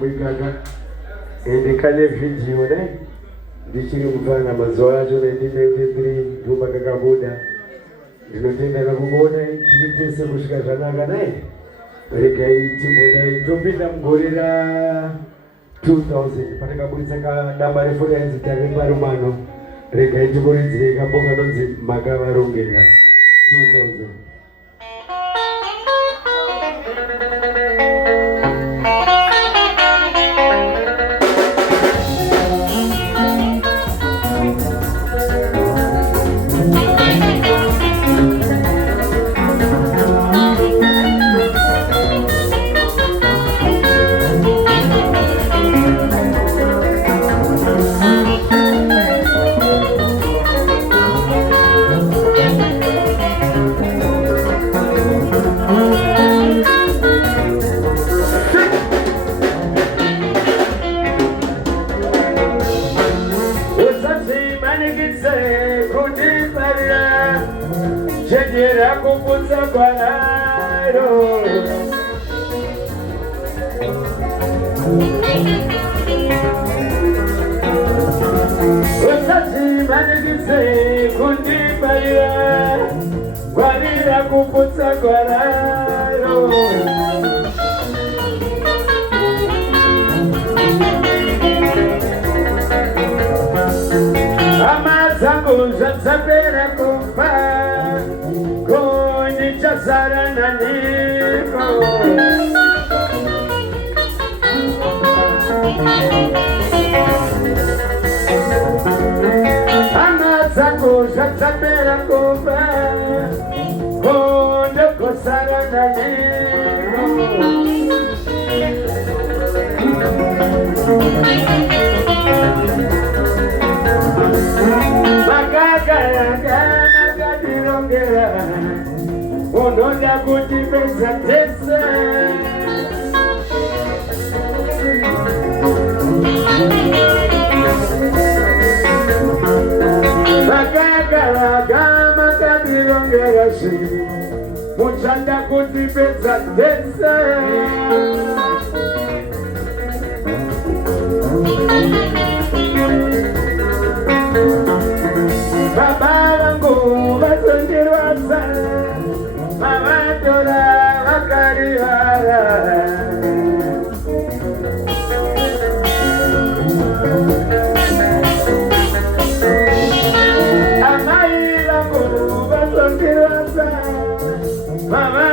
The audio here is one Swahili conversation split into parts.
mwikaga endekanye video ne ndichiri kuvanga mazuva acho ne nduma kakabuda ndinotenda kakubona tiri tese kusvika zvanaka naye regai timbodai topinda mugore ra 2000 patakabudisa kadamba refona yanzita reparumano regai timboridzire kabonga nonzi makavarongera 2000. Mama,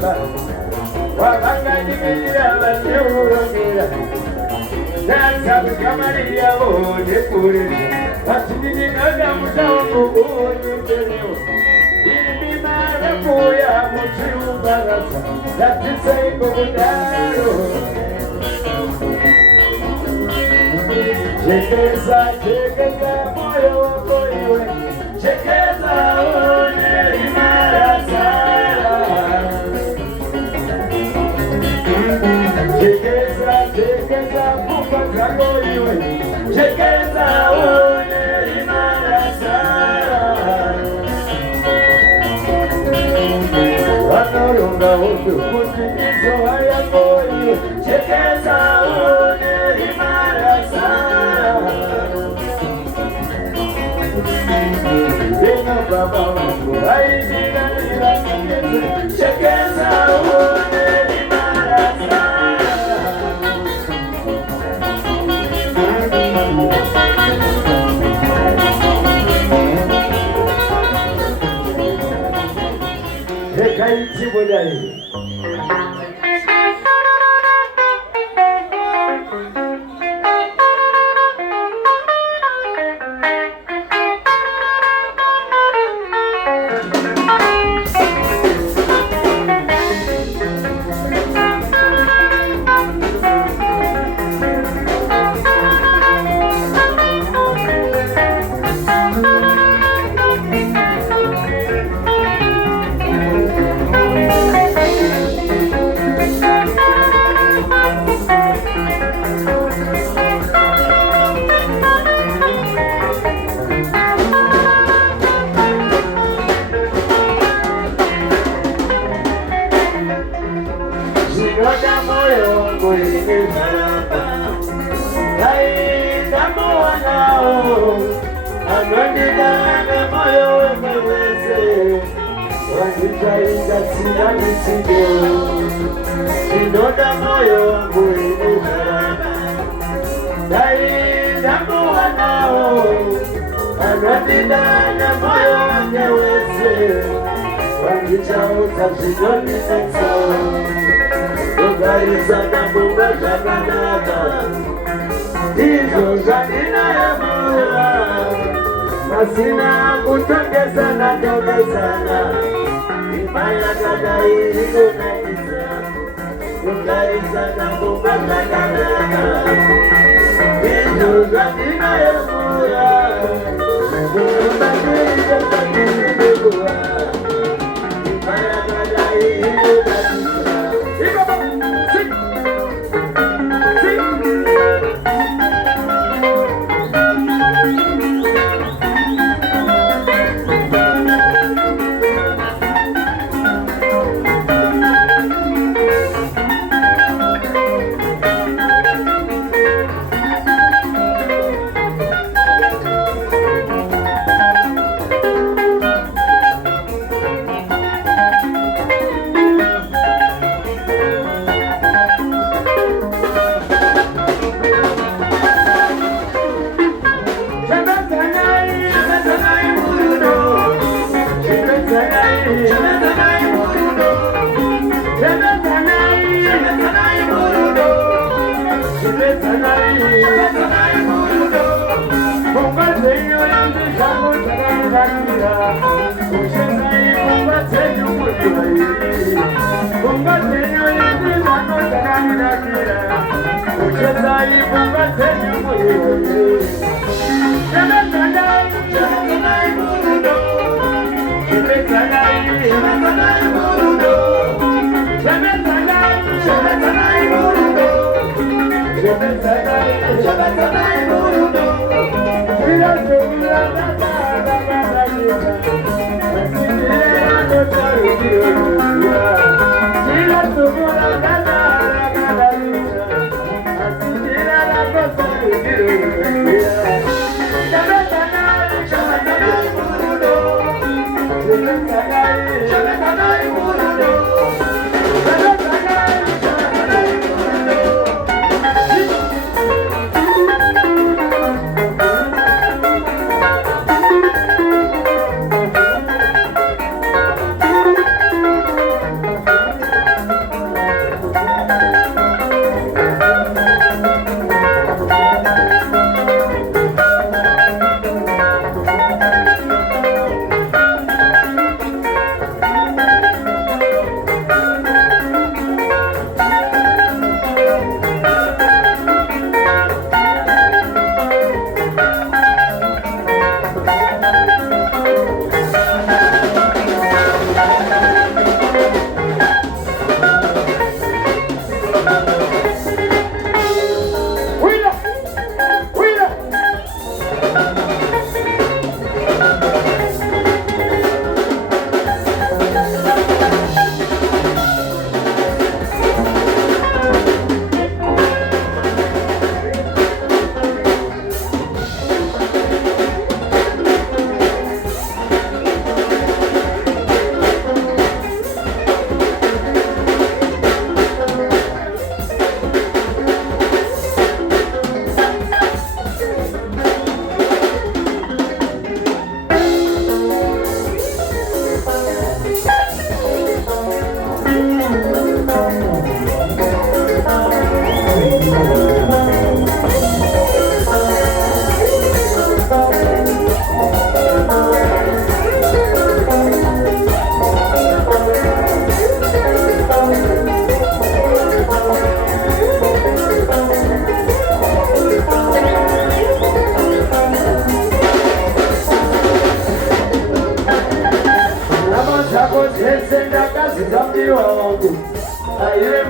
baba wabangani bira banyurongera nasabu kamariya bone kure batini naga mutawo unyukerewo imimara kuya muchirumbarasa yatisaiko kudaro chekeza chekeza moyo wako iwe chekeza one imarasara chekeza chekeza kufa zako iwe chekeza one imarasara vanoronga utu kuti izo hayako iwe chekeza one imarasara Vena baba wangu aidira ila chekeza one imarasara Ekaiti bodai Sinoda moyo wangu inuharama Daima wanao Anadidana moyo wange wese Wangichauza sinoni nesa Ugariza na bunga jaganata Hizo zanina ya moya Masina kutongezana tongezana Imaya kadai hiyo naisa Ugariza na bunga jaganata Hizo zanina ya moya Ugariza na bunga Imaya kadai hiyo naisa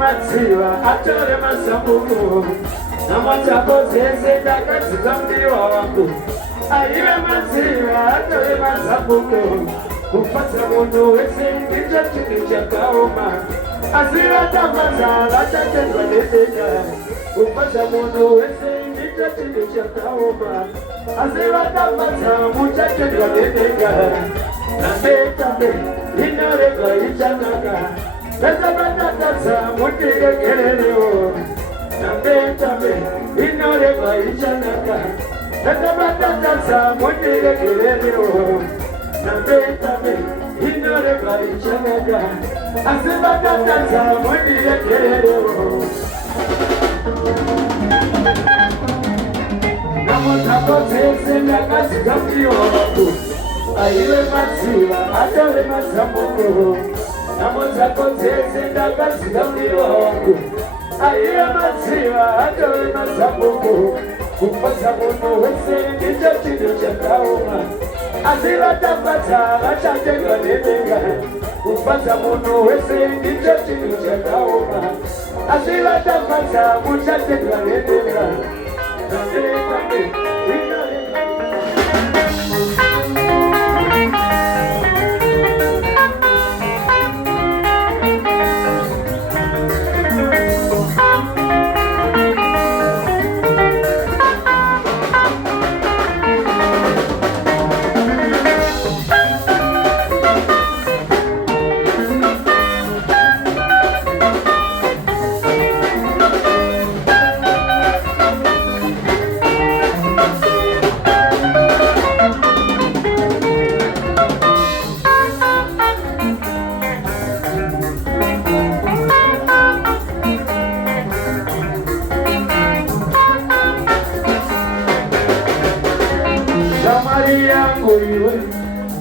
matsiva atore masambuko namachako dzese ndakadzikambiriwa wangu aive matsiva atore masambuko kufadza munhu wese ndicho chinhu chakaoma asi vatafadza vachatendwa nedenga kufadza munhu wese ndicho chinhu chakaoma asi vatafadza muchatendwa nedenga nambe inorega ichanaka tasabatatadza mutiregererewo nambe inorega ichanaka tasabatatadza mutiregererewo nambe inorega ichanaka asi batatadza mutiregererewo namotako dzese ndakadzikambiriwa wangu aive matsiva atore mazambuko namodzako dzese ndakadzikambiriwa wangu aive matsiva atore mazambuko kufadza munhu wese ndicho chinhu chakaoma asi vatafadza vachatendwa nedenga kufadza munhu wese ndicho chinhu chakaoma asi vatafadza muchatendwa nedenga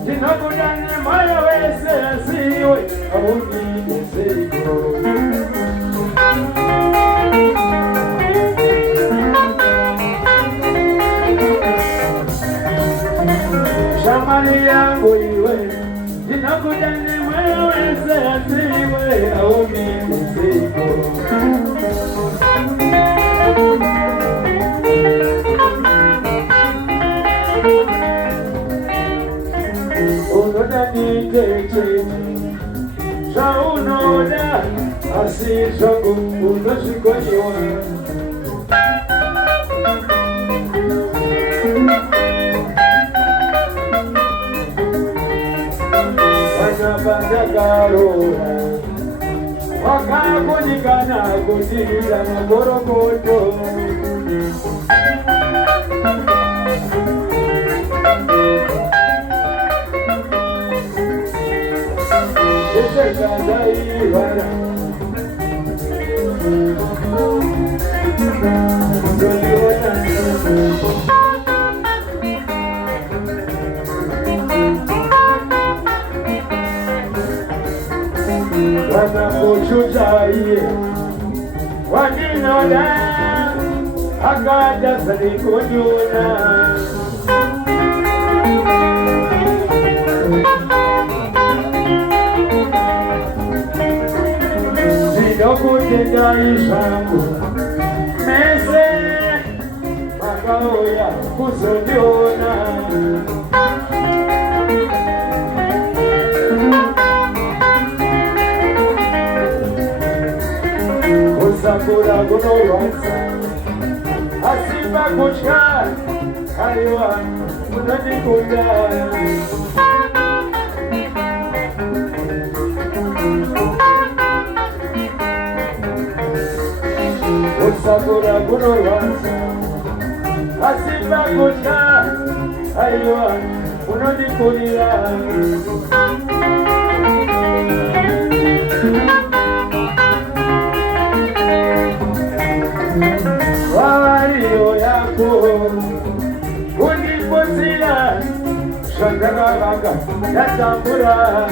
Tinokudane moyo wese asiwe aunideseko Shamari yangu iwe tinokudane moyo wese asiwe aunideseko Niteche Shaunoda Asi Shagu Unashikoniwa Wanabandagaro Wakakunikana Kutila Magorokoto Wanakuchuchaiye Waninoda Akada Sanikujuna Sinokutenda ishangu Mese Makaoya Kuzoniona Kusakura kunowanza Asimba kuchka Aywa Kunanikuda Kusakura kunowanza Asimba kuchka Aywa Kunanikuda Wario yako Uniposila Shangarabaka Yatambura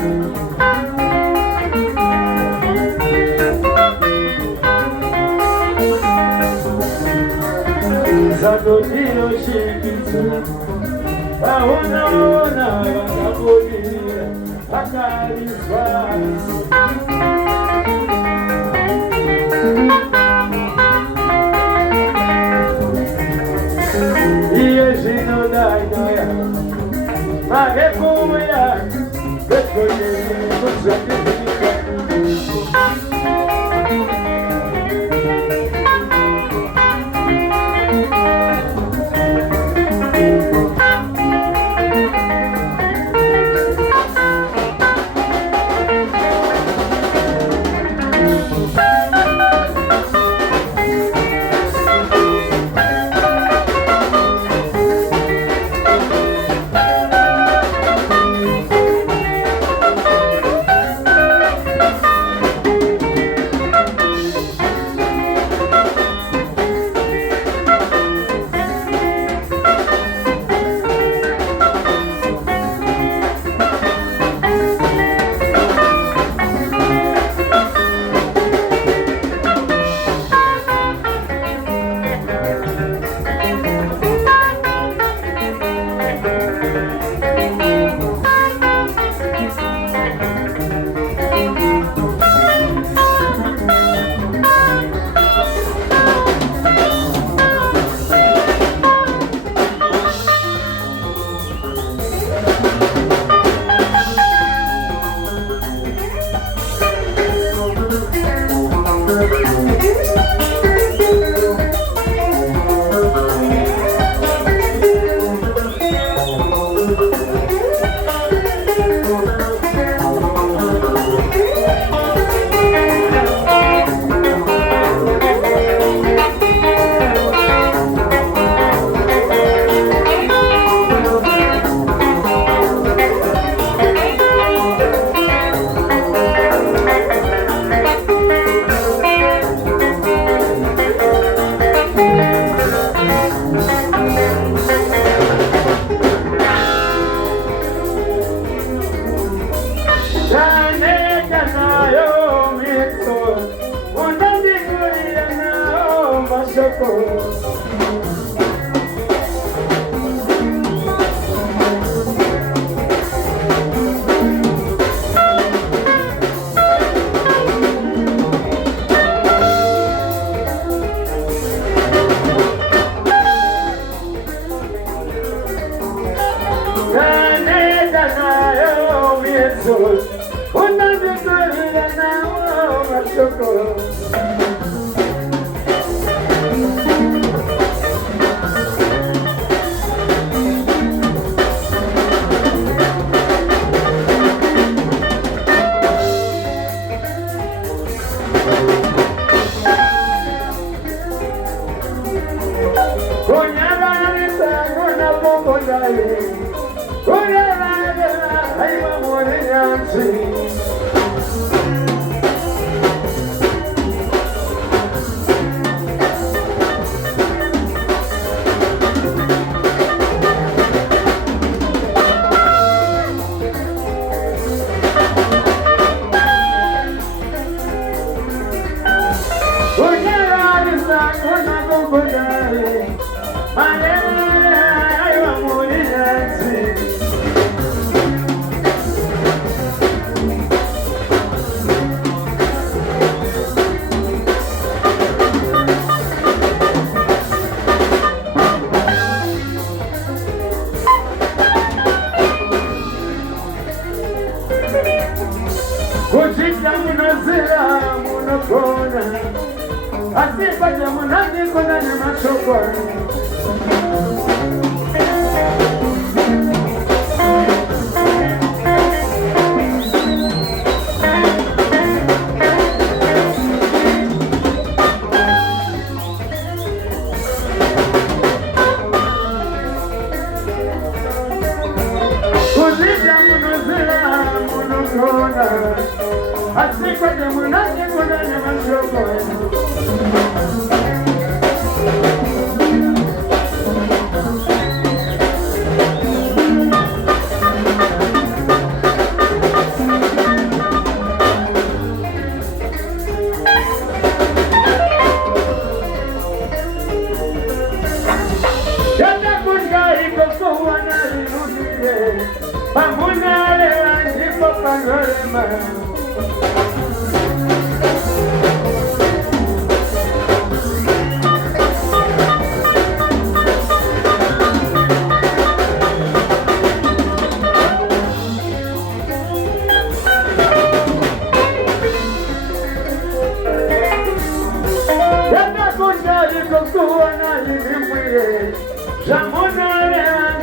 Zadodino shikitu Aona Wakabudia Akariswa Aleluia, escolhemos sacrificar.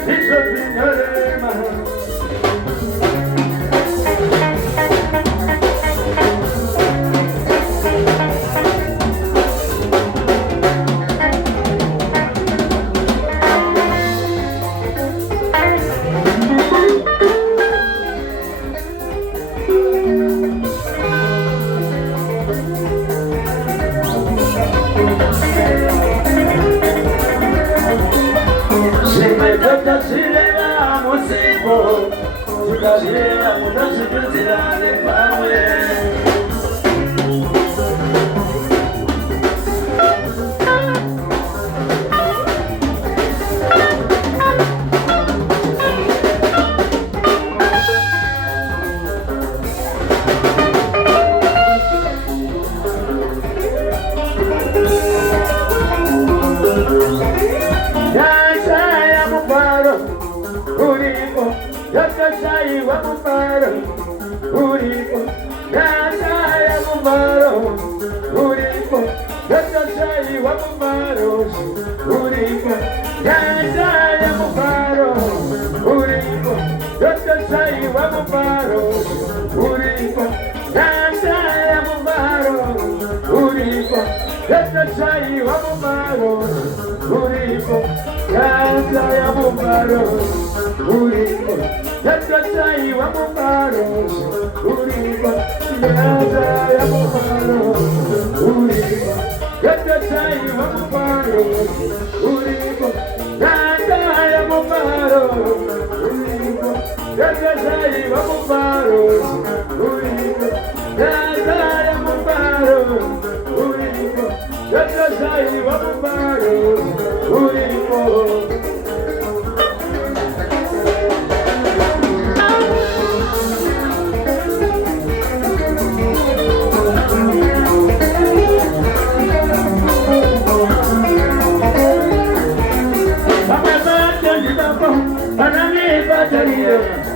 hizo vinarema. Tutashilela musibo, tutashilela mudashikizirane pamwe. Yakashai wa mubaro, uripo. Yakashai wa mubaro, uripo. Yakashai wa mubaro, uripo. Yakashai wa mubaro, uripo. Yakashai wa mubaro, uripo. Yakashai wa mubaro, uripo. Yakashai wa mubaro, uripo. Yakashai wa mubaro, uripo. Yakashai wa mubaro, uripo. Yakashai wa mubaro, uripo. Yakashai wa mubaro, uripo. Yakashai wa mubaro, uripo. Yakashai wa mubaro, uripo. Yakashai wa mubaro, uripo. Yakashai wa mubaro, uripo.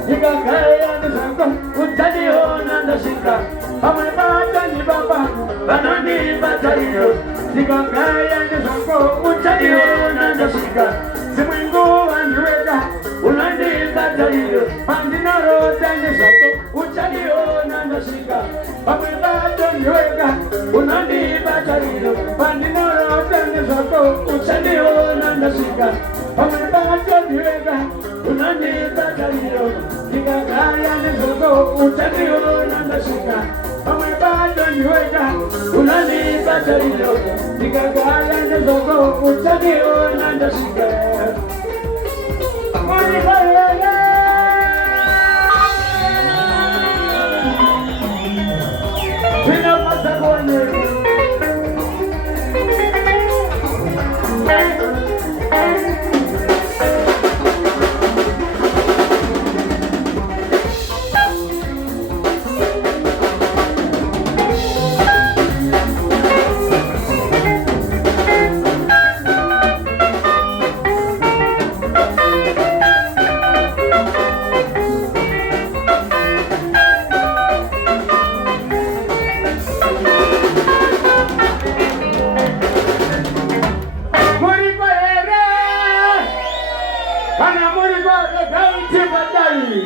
Nikakaya nizako utaniona ndashika amebaka ni baba banani batalio nikakaya nizako utaniona ndashika simwingu waniweka unani batalio mandinaro nizako utaniona ndashika amebaka niweka unani batalio mandinaro nizako utaniona ndashika amebaka niweka unani batalio nikakaya nizako utaniona ndashika amebaka niweka unani batalio nikakaya nizako utaniona ndashika Ana muri kwa kauti badali